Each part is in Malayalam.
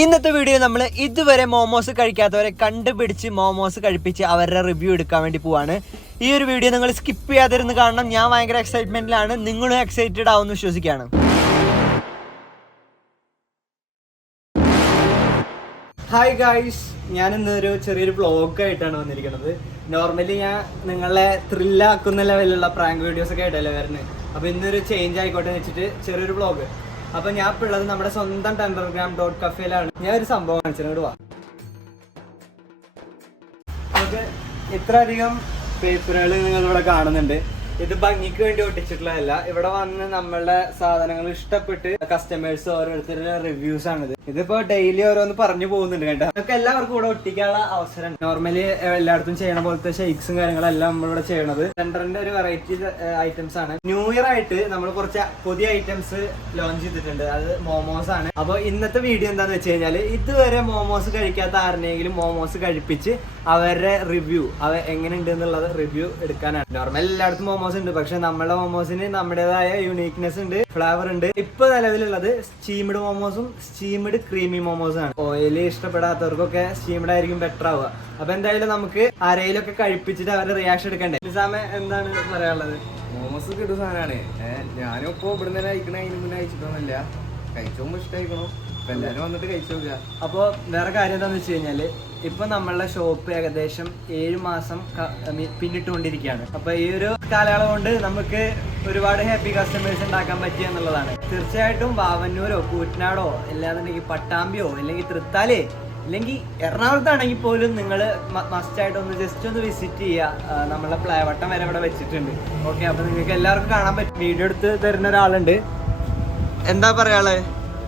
ഇന്നത്തെ വീഡിയോ നമ്മൾ ഇതുവരെ മോമോസ് കഴിക്കാത്തവരെ കണ്ടുപിടിച്ച് മോമോസ് കഴിപ്പിച്ച് അവരുടെ റിവ്യൂ എടുക്കാൻ വേണ്ടി പോവാണ്. ഈ ഒരു വീഡിയോ നിങ്ങൾ സ്കിപ്പ് ചെയ്യാതിരുന്ന് കാണണം. ഞാൻ ഭയങ്കര എക്സൈറ്റ്മെന്റിലാണ്, നിങ്ങളും എക്സൈറ്റഡ് ആവുമെന്ന് വിശ്വസിക്കുകയാണ്. ഹായ് ഗായ്സ്, ഞാൻ ഇന്നൊരു ചെറിയൊരു വ്ളോഗായിട്ടാണ് വന്നിരിക്കുന്നത്. നോർമലി ഞാൻ നിങ്ങളെ ത്രില്ലാക്കുന്ന ലെവലിലുള്ള പ്രാങ്ക് വീഡിയോസ് ഒക്കെ ആയിട്ടല്ലേ വരുന്നത്. അപ്പോൾ ഇന്നൊരു ചേഞ്ച് ആയിക്കോട്ടെ എന്ന് വെച്ചിട്ട് ചെറിയൊരു വ്ളോഗ്. അപ്പൊ ഞാൻ ഇപ്പോൾ ഉള്ളത് നമ്മുടെ സ്വന്തം tendergram.cafe-ലാണ്. ഞാൻ ഒരു സംഭവം കാണിച്ചിട്ട് പോവാ. നമുക്ക് ഇത്രയധികം പേപ്പറുകൾ നിങ്ങൾ ഇവിടെ കാണുന്നുണ്ട്. ഇത് ഭംഗിക്ക് വേണ്ടി ഒട്ടിച്ചിട്ടുള്ളതല്ല. ഇവിടെ വന്ന് നമ്മളുടെ സാധനങ്ങൾ ഇഷ്ടപ്പെട്ട് കസ്റ്റമേഴ്സ് ഓരോരുത്തരുടെ റിവ്യൂസ് ആണിത്. ഇതിപ്പോ ഡെയിലി ഓരോന്ന് പറഞ്ഞു പോകുന്നുണ്ട് കേട്ടോ. നമുക്ക് എല്ലാവർക്കും ഇവിടെ ഒട്ടിക്കാനുള്ള അവസരം. നോർമലി എല്ലായിടത്തും ചെയ്യണ പോലത്തെ ഷെയ്ക്സും കാര്യങ്ങളെല്ലാം നമ്മളിവിടെ ചെയ്യണത്. സെന്ററിന്റെ ഒരു വെറൈറ്റി ഐറ്റംസ് ആണ്. ന്യൂ ഇയർ ആയിട്ട് നമ്മൾ കുറച്ച് പുതിയ ഐറ്റംസ് ലോഞ്ച് ചെയ്തിട്ടുണ്ട്. അത് മോമോസ് ആണ്. അപ്പൊ ഇന്നത്തെ വീഡിയോ എന്താന്ന് വെച്ച് കഴിഞ്ഞാല്, ഇതുവരെ മോമോസ് കഴിക്കാത്ത ആരെങ്കിലും മോമോസ് കഴിപ്പിച്ച് അവരുടെ റിവ്യൂ എങ്ങനെയുണ്ട് എന്നുള്ളത് റിവ്യൂ എടുക്കാനാണ്. നോർമൽ എല്ലായിടത്തും മോമോസ് ഉണ്ട്, പക്ഷെ നമ്മുടെ മോമോസിന് നമ്മുടേതായ യൂണീക്നെസ് ഉണ്ട്, ഫ്ലേവർ ഉണ്ട്. ഇപ്പൊ നിലവിലുള്ളത് സ്റ്റീംഡ് മോമോസും സ്റ്റീംഡ് ക്രീമി മോമോസും ആണ്. ഓയില് ഇഷ്ടപ്പെടാത്തവർക്കൊക്കെ സ്റ്റീംഡ് ആയിരിക്കും ബെറ്റർ ആവുക. അപ്പൊ എന്തായാലും നമുക്ക് ആരെങ്കിലും ഒക്കെ കഴിപ്പിച്ചിട്ട് അവരുടെ റിയാക്ഷൻ എടുക്കണ്ടേ. നിസാമേ, എന്താണ് പറയാനുള്ളത്? മോമോസ് കിട്ടുന്ന സാധനമാണ്. ഞാനും ഇപ്പൊ ഇവിടെ തന്നെ അയക്കണ, അതിന് മുന്നേ അയച്ചിട്ടൊന്നുമില്ല. കഴിച്ചോമ്പോ ഇഷ്ടമായിക്കണോ, അപ്പൊ എല്ലാരും വന്നിട്ട് കഴിച്ചു നോക്കുക. അപ്പൊ വേറെ കാര്യം എന്താന്ന് വെച്ച് കഴിഞ്ഞാല്, ഇപ്പൊ നമ്മളുടെ ഷോപ്പ് ഏകദേശം 7 മാസം പിന്നിട്ടുകൊണ്ടിരിക്കുകയാണ്. അപ്പൊ ഈ ഒരു കാലയളവ് കൊണ്ട് നമുക്ക് ഒരുപാട് ഹാപ്പി കസ്റ്റമേഴ്സ് ഉണ്ടാക്കാൻ പറ്റിയ എന്നുള്ളതാണ്. തീർച്ചയായിട്ടും വാവന്നൂരോ കൂറ്റനാടോ അല്ലാന്നുണ്ടെങ്കിൽ പട്ടാമ്പിയോ അല്ലെങ്കിൽ തൃത്താലേ അല്ലെങ്കിൽ എറണാകുളത്താണെങ്കിൽ പോലും നിങ്ങൾ മസ്റ്റായിട്ട് ഒന്ന് ജസ്റ്റ് ഒന്ന് വിസിറ്റ് ചെയ്യുക. നമ്മളെ പ്ലേവട്ടം വരെ ഇവിടെ വെച്ചിട്ടുണ്ട്. ഓക്കെ, അപ്പൊ നിങ്ങൾക്ക് എല്ലാവർക്കും കാണാൻ പറ്റും. വീഡിയോ എടുത്ത് തരുന്ന ഒരാളുണ്ട്. എന്താ പറയാനുള്ളത്?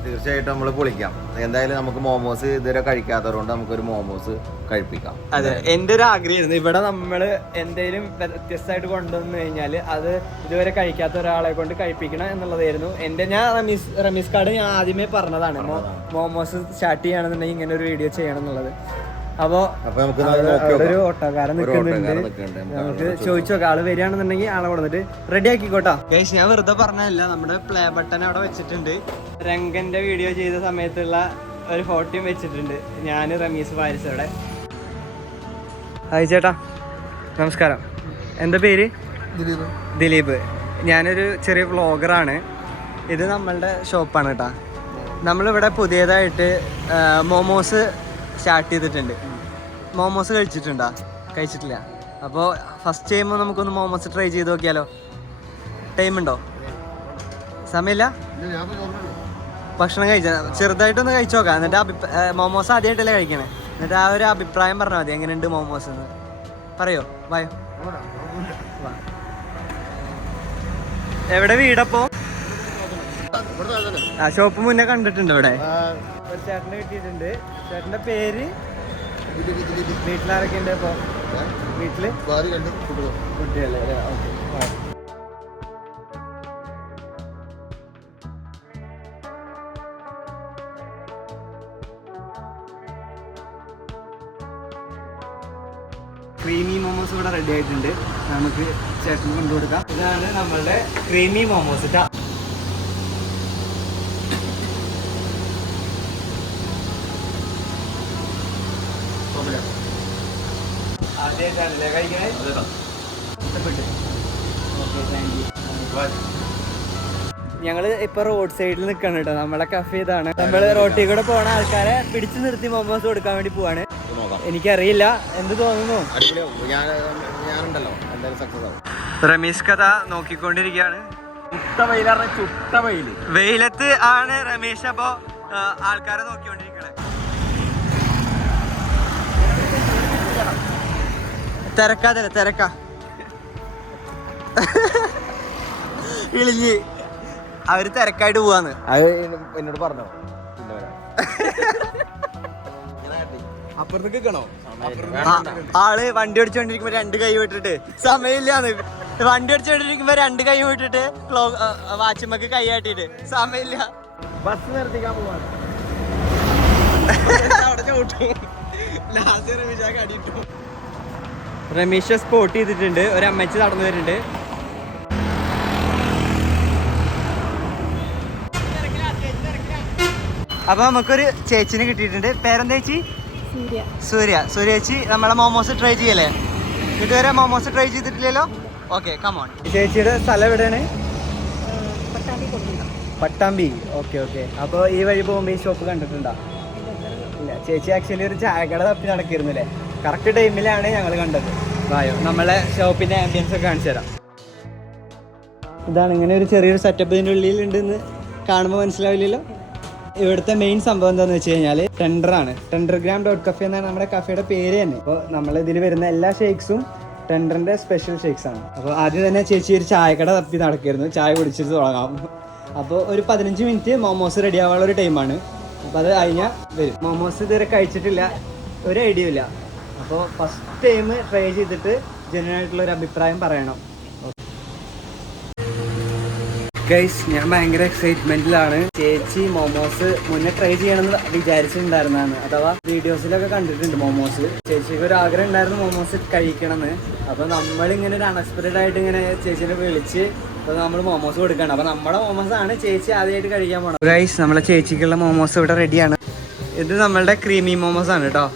തീർച്ചയായിട്ടും നമ്മൾ പൊളിക്കാം. എന്തായാലും നമുക്ക് മോമോസ് ഇതുവരെ കഴിക്കാത്തതുകൊണ്ട് നമുക്കൊരു മോമോസ് കഴിപ്പിക്കാം. അതെ, എൻ്റെ ഒരു ആഗ്രഹമായിരുന്നു. ഇവിടെ നമ്മൾ എന്തെങ്കിലും വ്യത്യസ്തമായിട്ട് കൊണ്ടുവന്നു കഴിഞ്ഞാൽ അത് ഇതുവരെ കഴിക്കാത്ത ഒരാളെ കൊണ്ട് കഴിപ്പിക്കണം എന്നുള്ളതായിരുന്നു എൻ്റെ. ഞാൻ റമീസ് കാർഡ് ഞാൻ ആദ്യമേ പറഞ്ഞതാണ്, മോമോസ് സ്റ്റാർട്ട് ചെയ്യണമെന്നുണ്ടെങ്കിൽ ഇങ്ങനെ ഒരു വീഡിയോ ചെയ്യണം എന്നുള്ളത്. അപ്പൊ ഒരു ഓട്ടോക്കാരൻ നിൽക്കുന്നുണ്ട്, നമുക്ക് ചോദിച്ചു നോക്കാം. ആള് വരികയാണെന്നുണ്ടെങ്കിൽ ആളെ കൊടുത്തിട്ട് റെഡി ആക്കിക്കോട്ടാ. ഗൈസ്, ഞാൻ വെറുതെ പറഞ്ഞതല്ല, നമ്മുടെ പ്ലേ ബട്ടൺ അവിടെ വെച്ചിട്ടുണ്ട്. രംഗന്റെ വീഡിയോ ചെയ്ത സമയത്തുള്ള ഒരു ഫോട്ടോയും വെച്ചിട്ടുണ്ട്. ഞാൻ റമീസ് ഫാരിസ് അവിടെ. ഹായ് ചേട്ടാ, നമസ്കാരം. എന്താ പേര്? ദിലീപ്. ഞാനൊരു ചെറിയ വ്ളോഗറാണ്. ഇത് നമ്മളുടെ ഷോപ്പാണ് കേട്ടാ. നമ്മളിവിടെ പുതിയതായിട്ട് മോമോസ് സ്റ്റാർട്ട് ചെയ്തിട്ടുണ്ട്. മോമോസ് കഴിച്ചിട്ടുണ്ടോ? കഴിച്ചിട്ടില്ല. അപ്പോൾ ഫസ്റ്റ് ടൈം നമുക്കൊന്ന് മോമോസ് ട്രൈ ചെയ്ത് നോക്കിയാലോ? ടൈം ഉണ്ടോ? സമയമില്ല? ഭക്ഷണം കഴിച്ചാൽ ചെറുതായിട്ടൊന്ന് കഴിച്ചു നോക്കാം. എന്നിട്ട് മോമോസ് ആദ്യമായിട്ടല്ലേ കഴിക്കണേ. എന്നിട്ട് ആ ഒരു അഭിപ്രായം പറഞ്ഞാൽ മതി, എങ്ങനെയുണ്ട് മോമോസ് എന്ന് പറയോ. വായോ. എവിടെ വീടപ്പോ? ആ ഷോപ്പ് മുന്നേ കണ്ടിട്ടുണ്ട്. ഇവിടെ ഒരു ചേട്ടനെ കിട്ടിയിട്ടുണ്ട്. ചേട്ടന്റെ പേര്? വീട്ടിലാരൊക്കെ ഉണ്ട്? ഇപ്പൊ വീട്ടില് കുട്ടിയല്ലേ? ഓക്കെ. ക്രീമി മോമോസ് ഇവിടെ റെഡി ആയിട്ടുണ്ട്. നമുക്ക് ചേട്ടന് കൊണ്ടുകൊടുക്കാം. ഇതാണ് നമ്മളുടെ ക്രീമി മോമോസ്. ആദ്യമായിട്ടാണല്ലേ കഴിക്കണേ? ഞങ്ങള് ഇപ്പൊ റോഡ് സൈഡിൽ നിൽക്കാണ് കേട്ടോ. നമ്മളെ കഫേ ഇതാണ്. നമ്മള് റോട്ടിൽ കൂടെ പോണ ആൾക്കാരെ പിടിച്ചു നിർത്തി മോമോസ് കൊടുക്കാൻ വേണ്ടി പോവാണ്. എനിക്കറിയില്ല, എന്ത് തോന്നുന്നു? റമീസ് കഥ നോക്കിക്കൊണ്ടിരിക്കുകയാണ്. വെയിലത്ത് ആണ് രമേശ് അപ്പൊ ആൾക്കാരെ നോക്കിക്കൊണ്ടിരിക്കണേ. തിരക്കാ ഇളിഞ്ഞ് അവര് തിരക്കായിട്ട് പോവാന്ന് എന്നോട് പറഞ്ഞോ. അപ്പുറത്തേക്ക് നിൽക്കണോ? ആള് വണ്ടി ഓടിച്ചോണ്ടിരിക്കുമ്പോ 2 കൈ വിട്ടിട്ട് സമയമില്ലാന്ന്. വണ്ടി ഓടിച്ചോണ്ടിരിക്കുമ്പോ 2 കൈ വിട്ടിട്ട് വാച്ചുമ്മക്ക് കൈ കാട്ടിട്ട് സമയമില്ല. ബസ് നിർത്തിക്കാൻ പോവാണ്. രമേശ് സ്പോട്ട് ചെയ്തിട്ടുണ്ട്. ഒരു അമ്മച്ചി നടന്നു വരുന്നുണ്ട്. അപ്പൊ നമുക്കൊരു ചേച്ചിനെ കിട്ടിയിട്ടുണ്ട്. പേരെന്താ ചേച്ചി? സൂര്യ. സൂര്യ ചേച്ചി നമ്മളെ മോമോസ് ട്രൈ ചെയ്യല്ലേ? ഇതുവരെ മോമോസ് ട്രൈ ചെയ്തിട്ടില്ലല്ലോ? Okay, come on. ചേച്ചിയുടെ സ്ഥലം എവിടെയാണ്? പട്ടാമ്പി. ഓക്കെ. അപ്പോൾ ഈ വഴി പോകുമ്പോൾ ഈ ഷോപ്പ് കണ്ടിട്ടുണ്ടോ? ഇല്ല. ചേച്ചി ആക്ച്വലി ഒരു ചായക്കട തപ്പി നടക്കിരുന്നില്ലേ? കറക്റ്റ് ടൈമിലാണ് ഞങ്ങൾ കണ്ടത്. വായോ, നമ്മളെ ഷോപ്പിന്റെ ആംബിയൻസ് ഒക്കെ കാണിച്ചു തരാം. ഇതാണ്, ഇങ്ങനെ ഒരു ചെറിയൊരു സെറ്റപ്പ് ഇതിൻ്റെ ഉള്ളിലുണ്ടെന്ന് കാണുമ്പോൾ മനസ്സിലാവില്ലല്ലോ. ഇവിടുത്തെ മെയിൻ സംഭവം എന്താണെന്ന് വെച്ച് കഴിഞ്ഞാൽ ടെൻഡറാണ്. ടെൻഡർഗ്രാം ഡോട്ട് കഫേ എന്നാണ് നമ്മുടെ കഫേയുടെ പേര് തന്നെ. അപ്പോൾ നമ്മൾ ഇതിൽ വരുന്ന എല്ലാ ഷേക്സും ടെൻഡറിൻ്റെ സ്പെഷ്യൽ ഷേക്സ് ആണ്. അപ്പോൾ ആദ്യം തന്നെ ചേച്ചി ഒരു ചായക്കട തപ്പി നടക്കായിരുന്നു, ചായ കുടിച്ചിട്ട് തുടങ്ങാം. അപ്പോൾ ഒരു 15 മിനിറ്റ് മോമോസ് റെഡി ആവാനുള്ള ഒരു ടൈമാണ്. അപ്പോൾ അത് കഴിഞ്ഞാൽ വരും. മോമോസ് ഇതുവരെ കഴിച്ചിട്ടില്ല, ഒരു ഐഡിയ ഇല്ല. അപ്പോൾ ഫസ്റ്റ് ടൈം ട്രൈ ചെയ്തിട്ട് ജെന്യൂൻ ആയിട്ടുള്ളൊരു അഭിപ്രായം പറയണം. ഗൈസ്, ഞാൻ ഭയങ്കര എക്സൈറ്റ്മെന്റിലാണ്. ചേച്ചി മോമോസ് മുന്നേ ട്രൈ ചെയ്യണമെന്ന് വിചാരിച്ചിട്ടുണ്ടായിരുന്നതാണ്, അഥവാ വീഡിയോസിലൊക്കെ കണ്ടിട്ടുണ്ട് മോമോസ്. ചേച്ചിക്ക് ഒരു ആഗ്രഹം ഉണ്ടായിരുന്നു മോമോസ് കഴിക്കണമെന്ന്. അപ്പോൾ നമ്മളിങ്ങനെ ഒരു അൺഎക്സ്പെക്റ്റഡ് ആയിട്ട് ഇങ്ങനെ ചേച്ചീനെ വിളിച്ച് അപ്പോൾ നമ്മൾ മോമോസ് കൊടുക്കണം. അപ്പോൾ നമ്മുടെ മോമോസ് ആണ് ചേച്ചി ആദ്യമായിട്ട് കഴിക്കാൻ പോകണം. ഗൈസ്, നമ്മളെ ചേച്ചിക്കുള്ള മോമോസ് ഇവിടെ റെഡിയാണ്. ഇത് നമ്മളുടെ ക്രീമി മോമോസ് ആണ് കേട്ടോ.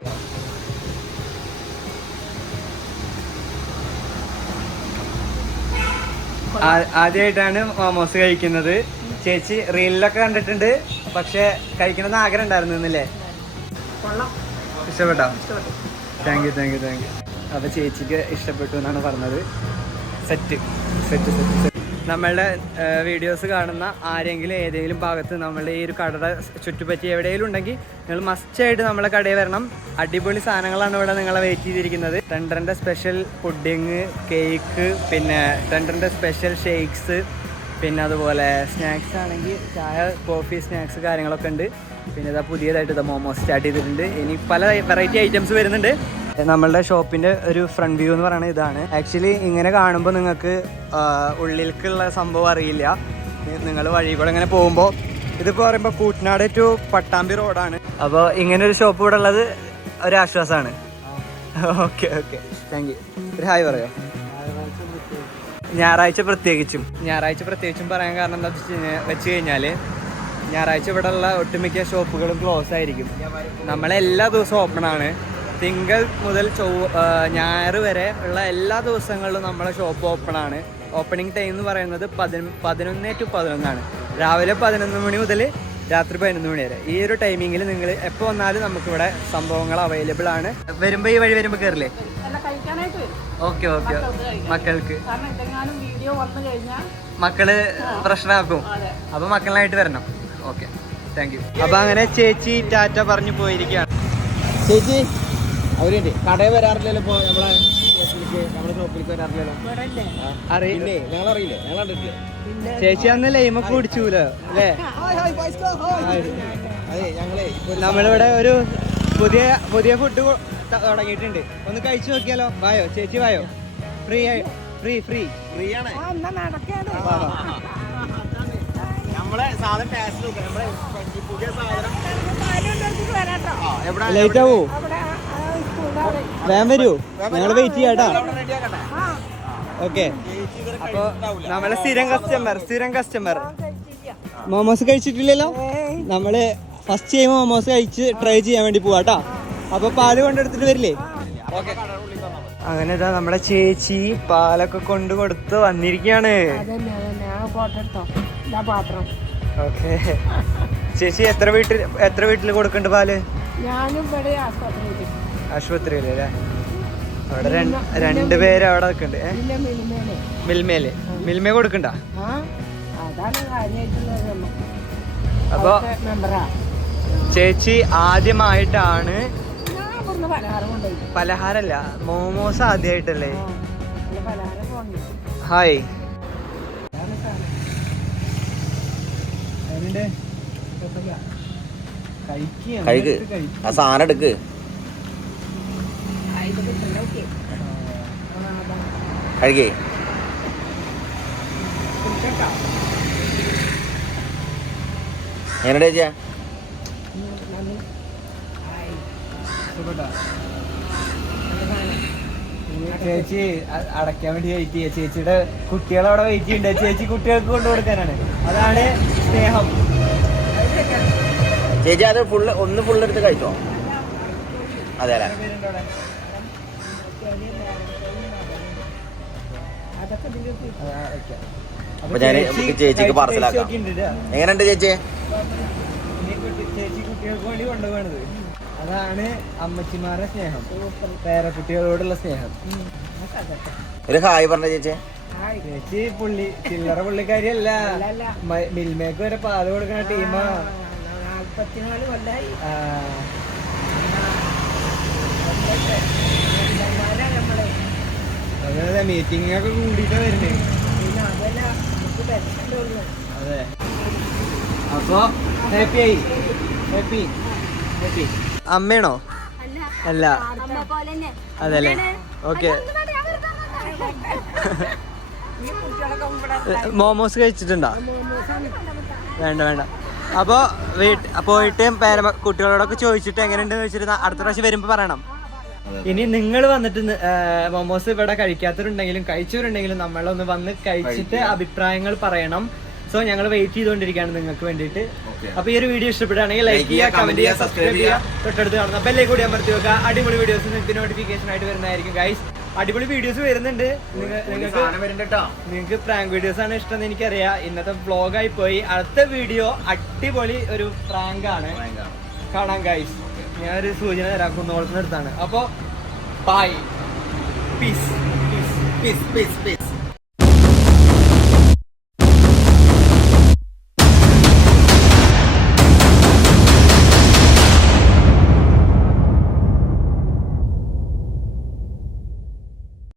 ആദ്യമായിട്ടാണ് മോമോസ് കഴിക്കുന്നത്. ചേച്ചി റീലിലൊക്കെ കണ്ടിട്ടുണ്ട്, പക്ഷെ കഴിക്കണമെന്ന് ആഗ്രഹം ഉണ്ടായിരുന്നില്ലേ? ഇഷ്ടപ്പെട്ടോ? Thank you. അപ്പോൾ ചേച്ചിക്ക് ഇഷ്ടപ്പെട്ടു എന്നാണ് പറഞ്ഞത്. സെറ്റ്. നമ്മളുടെ വീഡിയോസ് കാണുന്ന ആരെങ്കിലും ഏതെങ്കിലും ഭാഗത്ത് നമ്മളുടെ ഈ ഒരു കടയുടെ ചുറ്റുപറ്റി എവിടെയെങ്കിലും ഉണ്ടെങ്കിൽ നിങ്ങൾ മസ്റ്റായിട്ട് നമ്മളെ കടയിൽ വരണം. അടിപൊളി സാധനങ്ങളാണ് ഇവിടെ നിങ്ങളെ വെയിറ്റ് ചെയ്തിരിക്കുന്നത്. ടെൻഡറിൻ്റെ സ്പെഷ്യൽ പുഡിങ്, കേക്ക്, പിന്നെ ടെൻഡറിൻ്റെ സ്പെഷ്യൽ ഷേക്സ്, പിന്നെ അതുപോലെ സ്നാക്സ് ആണെങ്കിൽ ചായ, കോഫി, സ്നാക്സ് കാര്യങ്ങളൊക്കെ ഉണ്ട്. പിന്നെ ഇതാ പുതിയതായിട്ട് ഇതാ മോമോസ് സ്റ്റാർട്ട് ചെയ്തിട്ടുണ്ട്. ഇനി പല വെറൈറ്റി ഐറ്റംസ് വരുന്നുണ്ട്. നമ്മളുടെ ഷോപ്പിൻ്റെ ഒരു ഫ്രണ്ട് വ്യൂ എന്ന് പറയുന്നത് ഇതാണ്. ആക്ച്വലി ഇങ്ങനെ കാണുമ്പോൾ നിങ്ങൾക്ക് ഉള്ളിലേക്കുള്ള സംഭവം അറിയില്ല. നിങ്ങൾ വഴി കൂടെ ഇങ്ങനെ പോകുമ്പോൾ, ഇതിപ്പോൾ പറയുമ്പോൾ കൂട്ടനാട് ടു പട്ടാമ്പി റോഡാണ്. അപ്പോൾ ഇങ്ങനെ ഒരു ഷോപ്പ് ഇവിടെ ഉള്ളത് ഒരാശ്വാസമാണ്. Okay, thank you. ഒരു ഹായ് പറയോ? ഞായറാഴ്ച പ്രത്യേകിച്ചും പറയാൻ കാരണം എന്താ വെച്ച് കഴിഞ്ഞാൽ ഞായറാഴ്ച ഇവിടെ ഉള്ള ഒട്ടുമിക്ക ഷോപ്പുകളും ക്ലോസ് ആയിരിക്കും. നമ്മളെല്ലാ ദിവസവും ഓപ്പണാണ്. തിങ്കൾ മുതൽ ഞായർ വരെ ഉള്ള എല്ലാ ദിവസങ്ങളിലും നമ്മളെ ഷോപ്പ് ഓപ്പണാണ്. ഓപ്പണിംഗ് ടൈം എന്ന് പറയുന്നത് 11 to 11 രാവിലെ 11 മണി മുതൽ രാത്രി 11 മണി വരെ. ഈ ഒരു ടൈമിങ്ങിൽ നിങ്ങൾ എപ്പോൾ വന്നാലും നമുക്കിവിടെ സംഭവങ്ങൾ അവൈലബിൾ ആണ്. വരുമ്പോൾ ഈ വഴി വരുമ്പോൾ കയറില്ലേ? ഓക്കെ. മക്കൾക്ക് മക്കള് പ്രശ്നമാക്കും, അപ്പൊ മക്കളായിട്ട് വരണം. Okay, thank U. അപ്പൊ അങ്ങനെ ചേച്ചി ടാറ്റ പറഞ്ഞു പോയിരിക്കുകയാണ്. ചേച്ചി അവരുണ്ട് കടയിൽ വരാറില്ലല്ലോ? ഇപ്പോൾ നമ്മളെ ഷോപ്പിലേക്ക് വരാറില്ലല്ലോ? അറിയില്ലേ? ഞങ്ങളറിയില്ലേ? ഞങ്ങൾ കണ്ടിട്ടില്ലേ? ചേച്ചി അന്ന് ലൈമൊക്കെ കുടിച്ചൂലോ അല്ലേ? നമ്മളിവിടെ ഒരു പുതിയ ഫുഡ് തുടങ്ങിയിട്ടുണ്ട്. ഒന്ന് കഴിച്ചു നോക്കിയാലോ? വായോ ചേച്ചി, വായോ. ഫ്രീ ആണ്. ലേറ്റ് ആവോ? വേഗം വരൂ, ഞങ്ങൾ വെയിറ്റ് ചെയ്യാട്ടാ. ഓക്കെ. അപ്പൊ നമ്മളെ സ്ഥിരം കസ്റ്റമർ മോമോസ് കഴിച്ചിട്ടില്ലല്ലോ? നമ്മള് ഫസ്റ്റ് ടൈം മോമോസ് കഴിച്ച് ട്രൈ ചെയ്യാൻ വേണ്ടി പോവാട്ടാ. അപ്പൊ പാല് കൊണ്ടെടുത്തിട്ട് വരില്ലേ? അങ്ങനെ ഇതാ നമ്മുടെ ചേച്ചി പാലൊക്കെ കൊണ്ട് കൊടുത്ത് വന്നിരിക്കുകയാണ്. ഓക്കെ. ചേച്ചി എത്ര വീട്ടിൽ കൊടുക്കണ്ട് പാല്? ആശുപത്രിയിലല്ലേ? അവിടെ രണ്ടുപേര് അവിടെ നിൽക്കുന്നുണ്ട്. മിൽമേ കൊടുക്കണ്ട? അപ്പൊ ചേച്ചി ആദ്യമായിട്ടാണ് പലഹാരല്ല, മോമോസ് ആദ്യമായിട്ടല്ലേ? ഹായ്. കഴിക്ക്, ആ സാധനം എടുക്ക്. കഴിക്കേ. എങ്ങനെ ചേച്ചിയാ? ചേച്ചി അടയ്ക്കാൻ വേണ്ടി വെയിറ്റ് ചെയ്യുക. ചേച്ചിയുടെ കുട്ടികളവിടെ വെയിറ്റ് ചെയ്യുന്നുണ്ട്. ചേച്ചി കുട്ടികൾക്ക് കൊണ്ടു കൊടുക്കാനാണ്. അതാണ് സ്നേഹം. ചേച്ചി അത് ഫുള്ള് എടുത്ത് കഴിച്ചോ? അതെ അല്ലേ? അപ്പൊ ഞാൻ ചേച്ചിക്ക് പാർസലാക്കാം. എങ്ങനെയുണ്ട് ചേച്ചി? ചേച്ചി കുട്ടികൾക്ക് വേണ്ടി കൊണ്ടുപോകണത് അതാണ് അമ്മച്ചിമാരുടെ സ്നേഹം, പേരക്കുട്ടികളോടുള്ള സ്നേഹം. ഒരു ഹായ് പറഞ്ഞ ചേച്ചി. ചേച്ചി ചില്ലറ പുള്ളിക്കാരിയല്ല, മിൽമേക്ക് വരെ പാല് കൊടുക്കുന്ന ടീമാ. 44 കൊല്ലായി. അതെ, മീറ്റിംഗ് ഒക്കെ കൂടിയിട്ടാ വരുന്നേ. അതെ, അപ്പൊ ഹാപ്പി. അമ്മയാണോ? അല്ല, അതല്ലേ? ഓക്കെ. മോമോസ് കഴിച്ചിട്ടുണ്ടോ? വേണ്ട. അപ്പോൾ പോയിട്ട് കുട്ടികളോടൊക്കെ ചോദിച്ചിട്ട് എങ്ങനെയുണ്ടെന്ന് വെച്ചിട്ട് അടുത്ത പ്രാവശ്യം വരുമ്പോൾ പറയണം. ഇനി നിങ്ങൾ വന്നിട്ട് മോമോസ് ഇവിടെ കഴിക്കാത്തവരുണ്ടെങ്കിലും കഴിച്ചവരുണ്ടെങ്കിലും നമ്മളൊന്ന് വന്ന് കഴിച്ചിട്ട് അഭിപ്രായങ്ങൾ പറയണം. സോ ഞങ്ങൾ വെയിറ്റ് ചെയ്തുകൊണ്ടിരിക്കുകയാണ് നിങ്ങൾക്ക് വേണ്ടിയിട്ട്. അപ്പൊ ഈ ഒരു വീഡിയോ ഇഷ്ടപ്പെടുകയാണെങ്കിൽ ലൈക്ക് ചെയ്യുക, കമന്റ് ചെയ്യുക, സബ്സ്ക്രൈബ് ചെയ്യുക, തൊട്ടടുത്ത് കാണുന്ന ബെല്ലേക്ക് കൂടി അമർത്തി വെക്കുക. അടിപൊളി വീഡിയോസ് നിങ്ങൾക്ക് നോട്ടിഫിക്കേഷൻ ആയിട്ട് വരുന്നതായിരിക്കും ഗൈസ്. അടിപൊളി വീഡിയോസ് വരുന്നുണ്ട്. നിങ്ങൾക്ക് പ്രാങ്ക് വീഡിയോസ് ആണ് ഇഷ്ടം എന്ന് എനിക്കറിയാം. ഇന്നത്തെ വ്ളോഗായി പോയി. അടുത്ത വീഡിയോ അടിപൊളി ഒരു പ്രാങ്ക് ആണ്, കാണാം ഗൈസ്. ഞാനൊരു സൂചന തരാം, കുന്നോളത്തിന് അടുത്താണ്. അപ്പോ ബൈ, പീസ്.